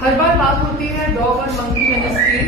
हर बार बात होती है डॉग और मंकी मेनेस की,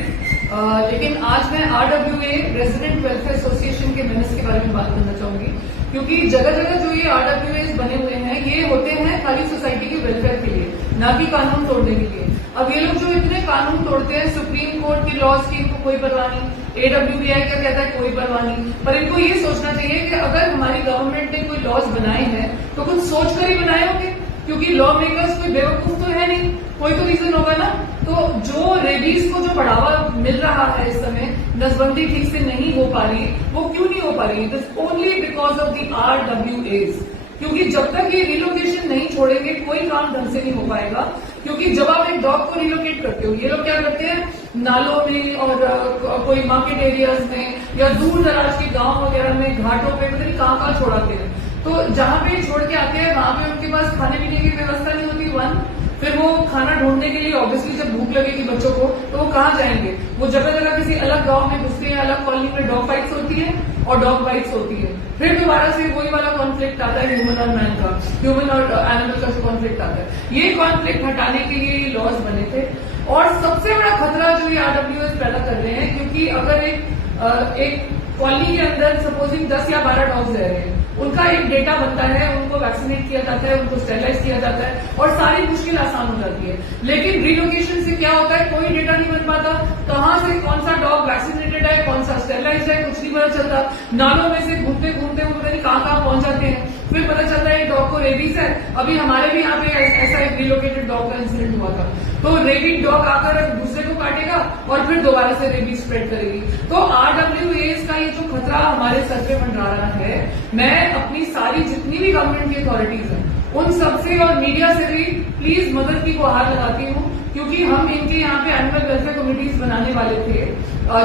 लेकिन आज मैं RWA रेजिडेंट वेलफेयर एसोसिएशन के मेनेस के बारे में बात करना चाहूंगी, क्योंकि जगह जगह जो ये RWAs बने हुए हैं ये होते हैं खाली सोसाइटी के वेलफेयर के लिए, ना कि कानून तोड़ने के लिए। अब ये लोग जो इतने कानून तोड़ते हैं, सुप्रीम कोर्ट की लॉज की इनको कोई परवाह नहीं, AWBI क्या कहता है कोई परवाह नहीं, पर इनको ये सोचना चाहिए कि अगर हमारी गवर्नमेंट ने कोई लॉज बनाए हैं तो कुछ सोचकर ही बनाए होंगे, क्योंकि लॉ मेकर्स कोई बेवकूफ तो है नहीं, कोई तो रीजन होगा ना। तो जो रेबीज को जो बढ़ावा मिल रहा है इस समय, नसबंदी ठीक से नहीं हो पा रही, वो क्यों नहीं हो पा रही? It is only because of the RWAs, क्योंकि जब तक ये रिलोकेशन नहीं छोड़ेंगे कोई काम ढंग से नहीं हो पाएगा। क्योंकि जब आप एक डॉग को रिलोकेट करते हो, ये लोग क्या करते हैं नालों में और कोई मार्केट एरियाज में या दूर दराज के गांव वगैरह में, घाटों पे, पता नहीं कहाँ छोड़ाते हैं। तो जहां पे छोड़ के आते हैं वहां पे उनके पास खाने पीने की व्यवस्था नहीं होती, वन। फिर वो खाना ढूंढने के लिए ऑब्वियसली जब भूख लगेगी बच्चों को तो वो कहाँ जाएंगे? वो जगह जगह किसी अलग गांव में घुसते हैं, अलग कॉलोनी में डॉग फाइट्स होती है और डॉग बाइट्स होती है। फिर दोबारा से वही वाला कॉन्फ्लिक्ट आता है ह्यूमन और मैन का, ह्यूमन और एनिमल का कॉन्फ्लिक्ट आता है। ये कॉन्फ्लिक्ट हटाने के लिए ये लॉज बने थे, और सबसे बड़ा खतरा जो ये RWAs पैदा कर रहे हैं, क्योंकि अगर एक कॉलोनी के अंदर सपोजिंग 10 या 12 डॉग्स रह रहे हैं, उनका एक डेटा बनता है, उनको वैक्सीनेट किया जाता है, उनको स्टेरिलाइज किया जाता है और सारी मुश्किल आसान हो जाती है। लेकिन रिलोकेशन से क्या होता है, कोई डेटा नहीं बन पाता, कहां से कौन सा डॉग वैक्सीनेटेड है, कौन सा स्टेरिलाइज है, कुछ नहीं पता चलता। नालों में से घूमते घूमते वो पता नहीं कहाँ पहुंच जाते हैं, फिर पता चलता है डॉग को रेबीज है। अभी हमारे भी यहाँ पे ऐसा एक रिलोकेटेड डॉग का इंसिडेंट हुआ था। तो रेबीड डॉग आकर दूसरे को काटेगा और फिर दोबारा से रेबीज स्प्रेड करेगी। तो RWAs का ये जो खतरा हमारे सर पे मंडरा रहा है, मैं अपनी सारी जितनी भी गवर्नमेंट की अथॉरिटीज हैं उन सबसे और मीडिया से भी प्लीज मदद की गुहार लगाती हूँ, क्योंकि हम इनके यहाँ पे एनिमल वेलफेयर कमिटीज बनाने वाले थे,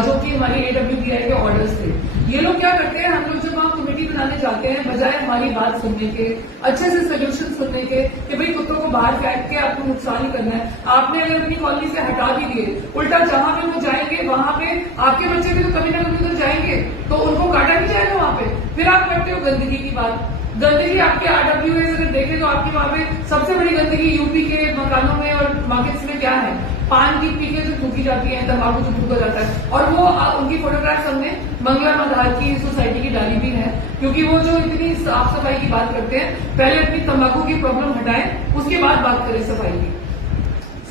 जो कि हमारी AWBI के ऑर्डर्स थे। ये लोग क्या करते हैं, हम लोग जब वहाँ कमेटी बनाने जाते हैं, बजाय हमारी बात सुनने के, अच्छे से सोल्यूशन सुनने के कि भाई कुत्तों को बाहर फेंक के आपको नुकसान ही करना है, आपने अगर अपनी कॉलोनी से हटा भी दिए, उल्टा जहां पे वो जाएंगे वहां पे आपके बच्चे भी तो कभी ना कभी तो जाएंगे, तो उनको काटा नहीं जाएगा वहां पे। फिर आप करते हो गंदगी की बात। गंदगी आपके RWAs अगर देखें तो आपके वहां पे सबसे बड़ी गंदगी यूपी के मकानों में और मार्केट्स में क्या है, पान की पीके जो थूकी जाती है, तंबाकू जो थूका जाता है, और वो उनकी फोटोग्राफ्स हमने मंगला मधार की सोसाइटी की डाली भी है, क्योंकि वो जो इतनी साफ सफाई की बात करते हैं, पहले अपनी तंबाकू की प्रॉब्लम हटाएं, उसके बाद बात करें सफाई की।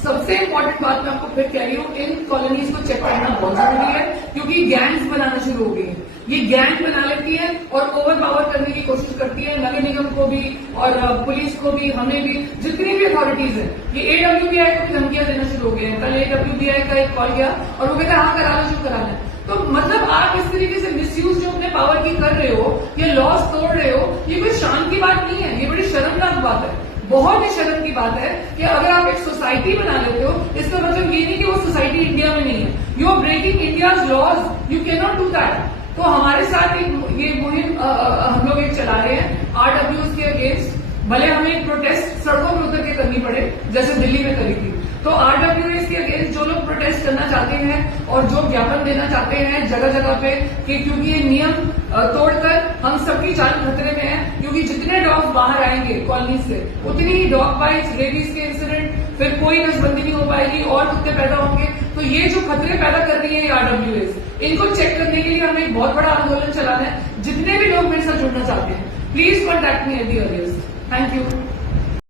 सबसे इम्पोर्टेंट बात मैं आपको फिर कह रही हूँ, इन कॉलोनीज को चेक करना बहुत जरूरी है, क्योंकि गैंग्स बनाना शुरू हो गई है। ये गैंग बना लेती है और ओवर पावर करने की कोशिश करती है, नगर निगम को भी और पुलिस को भी, हमें भी, जितनी भी अथॉरिटीज है। ये AWBI को भी धमकियां देना शुरू हो गए हैं। कल AWBI का एक कॉल गया और वो कहता है हाँ करा लो जो कराना है। तो मतलब आप इस तरीके से मिसयूज जो अपने पावर की कर रहे हो, ये लॉज तोड़ रहे हो, ये कोई शान की बात नहीं है, ये बड़ी शर्मनाक बात है। बहुत ही शर्म की बात है कि अगर आप एक सोसाइटी बना लेते हो, इसका मतलब ये नहीं कि वो सोसाइटी इंडिया में नहीं है। You are breaking India's laws, you can not do that. तो हमारे साथ ये मुहिम हम लोग एक चला रहे हैं RWAs के अगेंस्ट, भले हमें एक प्रोटेस्ट सड़कों पर उतर के करनी पड़े जैसे दिल्ली में करी थी। तो RWAs के अगेंस्ट जो लोग प्रोटेस्ट करना चाहते हैं और जो ज्ञापन देना चाहते हैं जगह जगह पे कि क्योंकि ये नियम तोड़कर हम सबकी जान खतरे में है, क्योंकि जितने डॉग्स बाहर आएंगे कॉलोनी से उतनी ही डॉग बाइट्स, रेबीज के इंसिडेंट, फिर कोई नसबंदी नहीं हो पाएगी और कुत्ते पैदा होंगे। तो ये जो खतरे पैदा कर रही है ये RWAs, इनको चेक करने के लिए हमें एक बहुत बड़ा आंदोलन चलाना है। जितने भी लोग मेरे साथ जुड़ना चाहते हैं, please contact me at the earliest. Thank you.